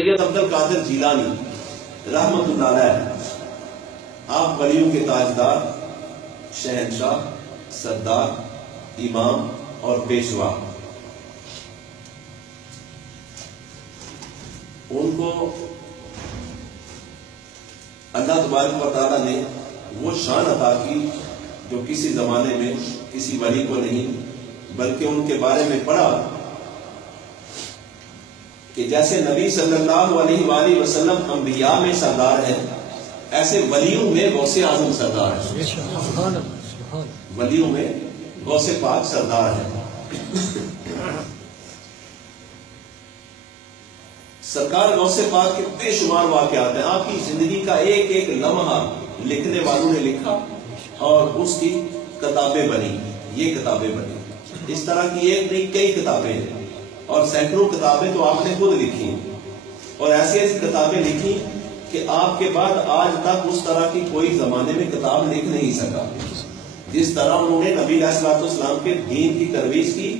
سید عبد القادر جیلانی رحمت اللہ علیہ، آپ ولیوں کے تاجدار، شہنشاہ، سردار، امام اور پیشوا، ان کو اللہ تبارک و تعالیٰ نے وہ شان عطا کی جو کسی زمانے میں کسی ولی کو نہیں، بلکہ ان کے بارے میں پڑھا کہ جیسے نبی صلی اللہ علیہ وآلہ وسلم انبیاء میں سردار ہیں، ایسے ولیوں میں غوث اعظم سردار ہیں، ولیوں میں غوث پاک سردار ہیں۔ سرکار غوث پاک کے بے شمار واقعات ہیں، آپ کی زندگی کا ایک ایک لمحہ لکھنے والوں نے لکھا اور اس کی کتابیں بنی، یہ کتابیں بنی، اس طرح کی ایک نہیں کئی کتابیں ہیں، اور سینکڑوں کتابیں تو آپ نے خود لکھی، اور ایسی ایسی کتابیں لکھی کہ آپ کے بعد آج تک اس طرح کی کوئی زمانے میں کتاب لکھ نہیں سکا، جس طرح انہوں نے نبی علیہ الصلوۃ والسلام کے دین کی ترویج کی،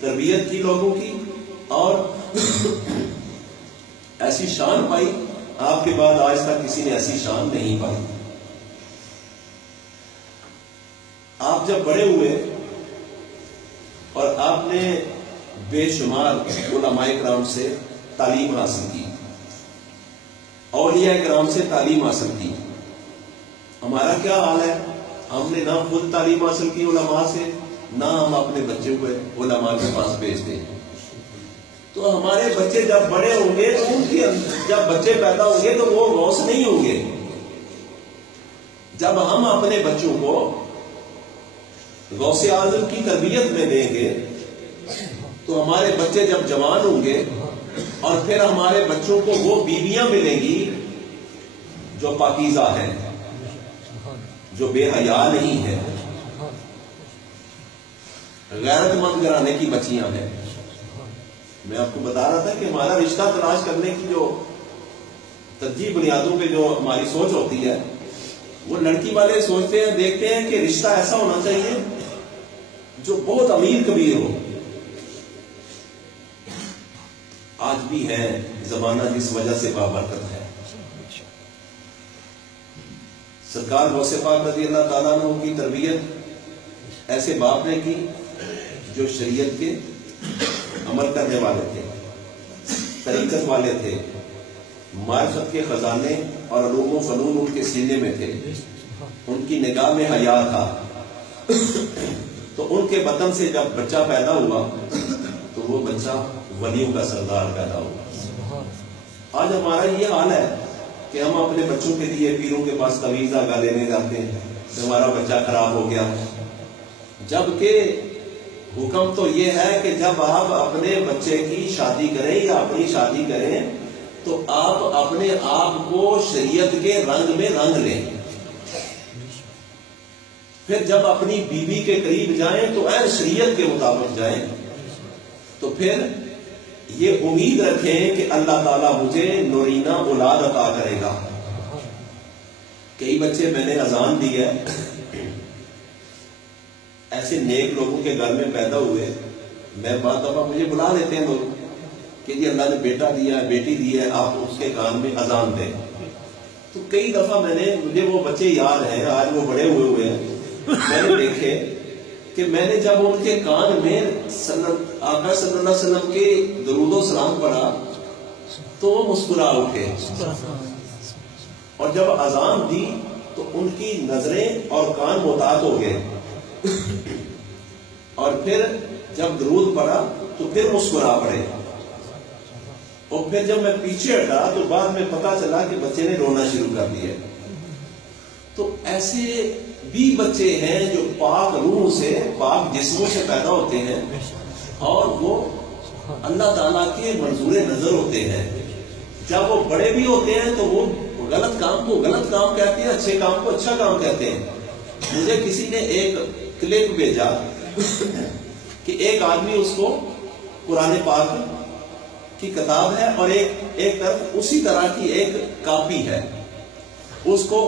تربیت کی لوگوں کی، اور ایسی شان پائی، آپ کے بعد آج تک کسی نے ایسی شان نہیں پائی۔ آپ جب بڑے ہوئے اور آپ نے بے شمار علماء کرام سے تعلیم حاصل کی، اولیاء کرام سے تعلیم حاصل کی، ہمارا کیا حال ہے؟ ہم نے نہ خود تعلیم حاصل کی علماء سے، نہ ہم اپنے بچوں کو علماء کے پاس بھیجتے ہیں۔ تو ہمارے بچے جب بڑے ہوں گے تو ان کی جب بچے پیدا ہوں گے تو وہ غوث نہیں ہوں گے۔ جب ہم اپنے بچوں کو غوث اعظم کی تربیت میں دیں گے تو ہمارے بچے جب جوان ہوں گے اور پھر ہمارے بچوں کو وہ بیویاں ملیں گی جو پاکیزہ ہیں، جو بے حیا نہیں ہیں، غیرت مند گھرانے کی بچیاں ہیں۔ میں آپ کو بتا رہا تھا کہ ہمارا رشتہ تلاش کرنے کی جو ترجیح بنیادوں پہ جو ہماری سوچ ہوتی ہے، وہ لڑکی والے سوچتے ہیں، دیکھتے ہیں کہ رشتہ ایسا ہونا چاہیے جو بہت امیر کبیر ہو۔ آج بھی ہے زمانہ جس وجہ سے بابرکت ہے۔ سرکار غوث پاک رضی اللہ تعالیٰ عنہ کی تربیت ایسے باپ نے کی جو شریعت کے عمل کرنے والے تھے، طریقت والے تھے، معرفت کے خزانے اور علوم و فنون ان کے سینے میں تھے، ان کی نگاہ میں حیا تھا۔ تو ان کے بطن سے جب بچہ پیدا ہوا تو وہ بچہ ولیوں کا سردار پیدا ہوا۔ آج ہمارا یہ حال ہے کہ ہم اپنے بچوں کے لیے پیروں کے پاس تعویذ آگا لینے جاتے ہیں کہ ہمارا بچہ خراب ہو گیا، جبکہ حکم تو یہ ہے کہ جب آپ اپنے بچے کی شادی کریں یا اپنی شادی کریں تو آپ اپنے آپ کو شریعت کے رنگ میں رنگ لیں، پھر جب اپنی بیوی کے قریب جائیں تو عین شریعت کے مطابق جائیں، تو پھر یہ امید رکھیں کہ اللہ تعالیٰ مجھے نورینہ اولاد عطا کرے گا۔ کئی بچے میں نے اذان دی ہے، ایسے نیک لوگوں کے گھر میں پیدا ہوئے، میں بعض دفعہ مجھے بلا لیتے ہیں لوگ کہ جی اللہ نے بیٹا دیا ہے، بیٹی دی ہے، آپ اس کے کان میں اذان دیں۔ تو کئی دفعہ مجھے وہ بچے یاد ہیں، آج وہ بڑے ہوئے ہیں، میں نے دیکھے کہ میں نے جب ان کے کان میں آقا صلی اللہ علیہ وسلم کے درود و سلام پڑھا تو وہ مسکرا اٹھے، اور جب اذان دی تو ان کی نظریں اور کان محتاط ہو گئے، اور پھر جب درود پڑھا تو پھر مسکرا پڑے، اور پھر جب میں پیچھے ہٹا تو بعد میں پتا چلا کہ بچے نے رونا شروع کر دیا۔ تو ایسے بھی بچے ہیں جو پاک روح سے، پاک جسموں سے پیدا ہوتے ہیں، اور وہ اللہ تعالیٰ کے منظور نظر ہوتے ہیں۔ جب وہ بڑے بھی ہوتے ہیں تو وہ غلط کام کو غلط کام کہتے ہیں، اچھے کام کو اچھا کام کہتے ہیں۔ مجھے کسی نے ایک کلپ بھیجا کہ ایک آدمی اس کو قرآن پاک کی کتاب ہے اور ایک طرف اسی طرح کی ایک کاپی ہے، اس کو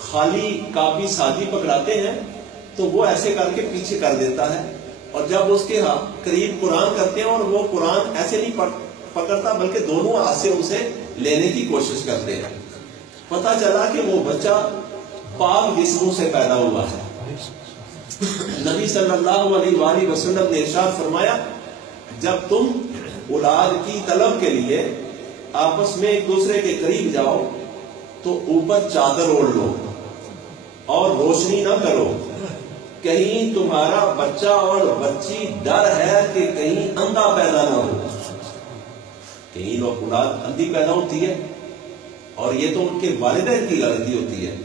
خالی کاپی ساتھی پکڑاتے ہیں تو وہ ایسے کر کے پیچھے کر دیتا ہے، اور جب اس کے قریب قرآن کرتے ہیں اور وہ قرآن ایسے نہیں پکڑتا بلکہ دونوں ہاتھ سے اسے لینے کی کوشش کرتے ہیں. پتہ چلا کہ وہ بچہ پاک جسموں سے پیدا ہوا ہے. نبی صلی اللہ علیہ وآلہ وسلم نے ارشاد فرمایا جب تم اولاد کی طلب کے لیے آپس میں ایک دوسرے کے قریب جاؤ تو اوپر چادر اوڑھ لو اور روشنی نہ کرو. کہیں تمہارا بچہ اور بچی ڈر ہے کہ کہیں اندھا پیدا نہ ہو. کہیں لوگ اولاد اندھی پیدا ہوتی ہے اور یہ تو ان کے والدین کی غلطی ہوتی ہے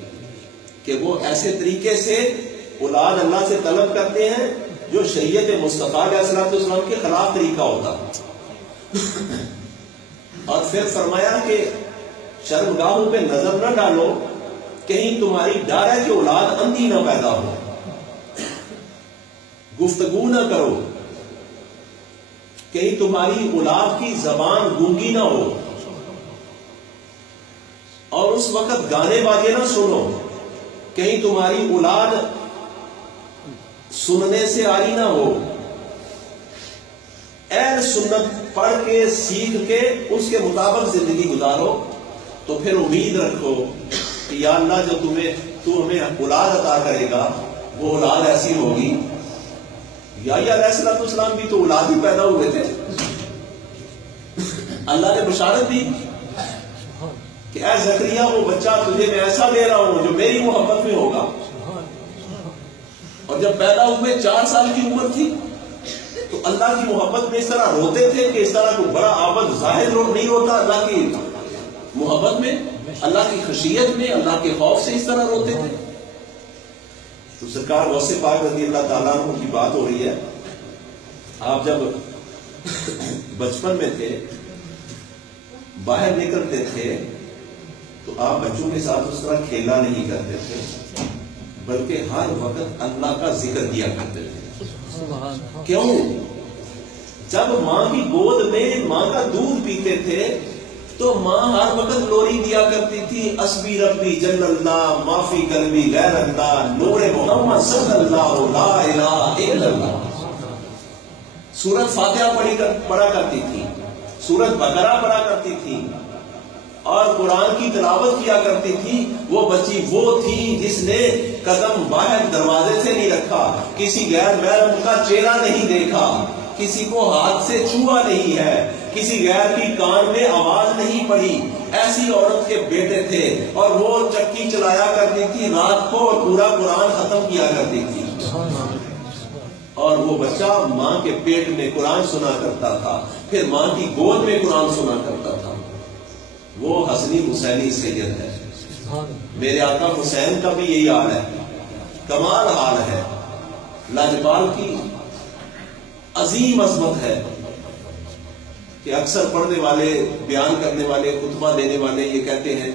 کہ وہ ایسے طریقے سے اولاد اللہ سے طلب کرتے ہیں جو شریعت مصطفیٰ علیہ السلام کے خلاف طریقہ ہوتا. اور پھر فرمایا کہ شرمگاہوں پہ نظر نہ ڈالو کہیں تمہاری ڈر ہے کہ اولاد اندھی نہ پیدا ہو. گفتگو نہ کرو کہیں تمہاری اولاد کی زبان گونگی نہ ہو. اور اس وقت گانے باجے نہ سنو کہیں تمہاری اولاد سننے سے آری نہ ہو. اہل سنت پڑھ کے سیکھ کے اس کے مطابق زندگی گزارو تو پھر امید رکھو کہ یا اللہ جو تو ہمیں اولاد عطا کرے گا وہ اولاد ایسی ہوگی. یحییٰ علیہ السلام بھی تو اولاد ہی پیدا ہوئے تھے. اللہ نے بشارت دی کہ اے زکریا وہ بچہ تجھے میں ایسا دے رہا ہوں جو میری محبت میں ہوگا. اور جب پیدا ہوئے 4 سال کی عمر تھی تو اللہ کی محبت میں اس طرح روتے تھے کہ اس طرح کوئی بڑا عابد ظاہر نہیں ہوتا. اللہ کی محبت میں, اللہ کی خشیت میں, اللہ کے خوف سے اس طرح روتے تھے. تو سرکار غوث پاک رضی اللہ تعالیٰ عنہ کی بات ہو رہی ہے. آپ جب بچپن میں تھے باہر نکلتے تھے تو آپ بچوں کے ساتھ اس طرح کھیلا نہیں کرتے تھے بلکہ ہر وقت اللہ کا ذکر کیا کرتے تھے. کیوں؟ جب ماں کی گود میں ماں کا دودھ پیتے تھے تو ماں ہر وقت لوری دیا کرتی تھی اسبی ربی جل اللہ معافی قلبی غیر اللہ نور محمد صلی اللہ لا الہ الا اللہ. سورۃ فاتحہ پڑھا کرتی تھی, سورۃ بقرہ پڑھا کرتی تھی اور قرآن کی تلاوت کیا کرتی تھی. وہ بچی وہ تھی جس نے قدم باہر دروازے سے نہیں رکھا, کسی غیر محرم کا چہرہ نہیں دیکھا, کسی کو ہاتھ سے چھوا نہیں ہے, کسی غیر کی کان میں آواز نہیں پڑی. ایسی عورت کے بیٹے تھے اور وہ چکی چلایا کرتی تھی رات کو اور پورا قرآن ختم کیا کرتی تھی. اور وہ بچہ ماں کے پیٹ میں قرآن سنا کرتا تھا, پھر ماں کی گود میں قرآن سنا کرتا تھا. وہ حسنی حسینی سید ہے. میرے آقا حسین کا بھی یہی حال ہے, کمال حال ہے. لاجپال کی عظیم عظمت ہے کہ اکثر پڑھنے والے, بیان کرنے والے, خطبہ دینے والے یہ کہتے ہیں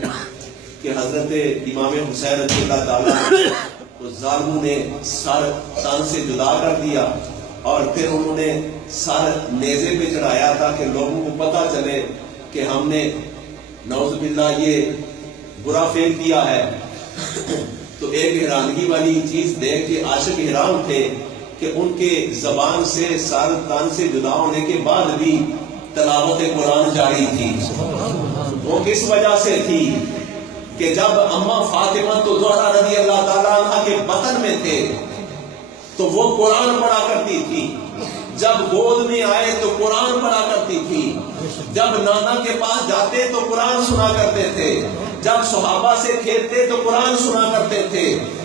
کہ حضرت امام حسین رضی اللہ تعالیٰ کو ظالموں نے سر تن سے جدا کر دیا اور پھر انہوں نے سر نیزے پہ چڑھایا تھا کہ لوگوں کو پتہ چلے کہ ہم نے نعوذ باللہ یہ برا فعل کیا ہے. تو ایک حیرانگی والی چیز دیکھ کے عاشق حیران تھے کہ ان کے زبان سے سر تن سے جدا ہونے کے بعد بھی تلاوت قرآن جاری تھی. وہ کس وجہ سے تھی کہ جب اماں فاطمہ تو زہرا رضی اللہ تعالیٰ عنہ کے بطن میں تھے تو وہ قرآن پڑھا کرتی تھی, جب گود میں آئے تو قرآن پڑھا کرتی تھی, جب نانا کے پاس جاتے تو قرآن سنا کرتے تھے, جب صحابہ سے کھیلتے تو قرآن سنا کرتے تھے,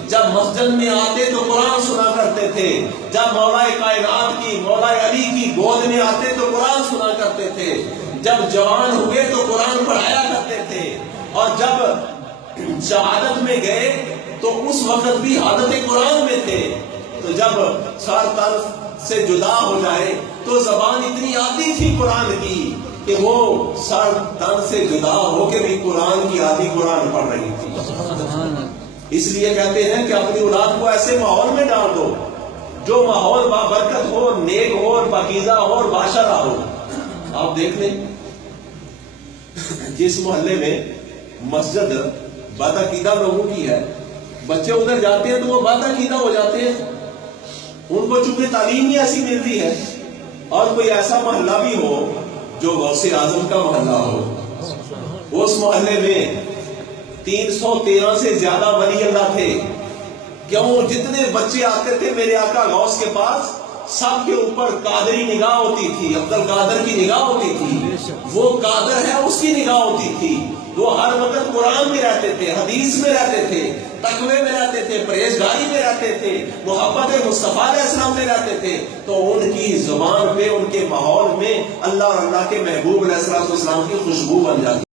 جب مسجد میں آتے تو قرآن سنا کرتے تھے, جب مولا کائنات کی مولا علی کی گود میں آتے تو قرآن سنا کرتے تھے, جب جوان ہوئے تو قرآن پڑھایا کرتے تھے, اور جب شہادت میں گئے تو اس وقت بھی حالت قرآن میں تھے. تو جب سر تن سے جدا ہو جائے تو زبان اتنی آتی تھی قرآن کی کہ وہ سر تن سے جدا ہو کے بھی قرآن کی آدھی قرآن پڑھ رہی تھی. اس لیے کہتے ہیں کہ اپنی اولاد کو ایسے ماحول میں ڈال دو جو ماحول بابرکت ہو, نیک ہو, اور پاکیزہ ہو, اور باشرہ ہو. آپ دیکھ لیں جس محلے میں مسجد بدعقیدہ لوگوں کی ہے, بچے ادھر جاتے ہیں تو وہ بدعقیدہ ہو جاتے ہیں. ان کو چونکہ تعلیم ہی ایسی ملتی ہے, اور کوئی ایسا محلہ بھی ہو جو غوث اعظم کا محلہ ہو، اس محلے میں 313 سے زیادہ ولی اللہ تھے. کیوں؟ جتنے بچے آتے تھے میرے آقا غوث کے پاس، سب کے اوپر قادری نگاہ ہوتی تھی، عبد القادر کی نگاہ ہوتی تھی. وہ قادر ہے اس کی نگاہ ہوتی تھی. وہ ہر وقت قرآن میں رہتے تھے، حدیث میں رہتے تھے، تقوی میں رہتے تھے، پرہیزگاری میں رہتے تھے، محبت مصطفیٰ علیہ السلام میں رہتے تھے. تو ان کی زبان پہ، ان کے ماحول میں اللہ اور اللہ کے محبوب علیہ السلام کی خوشبو بن جاتی.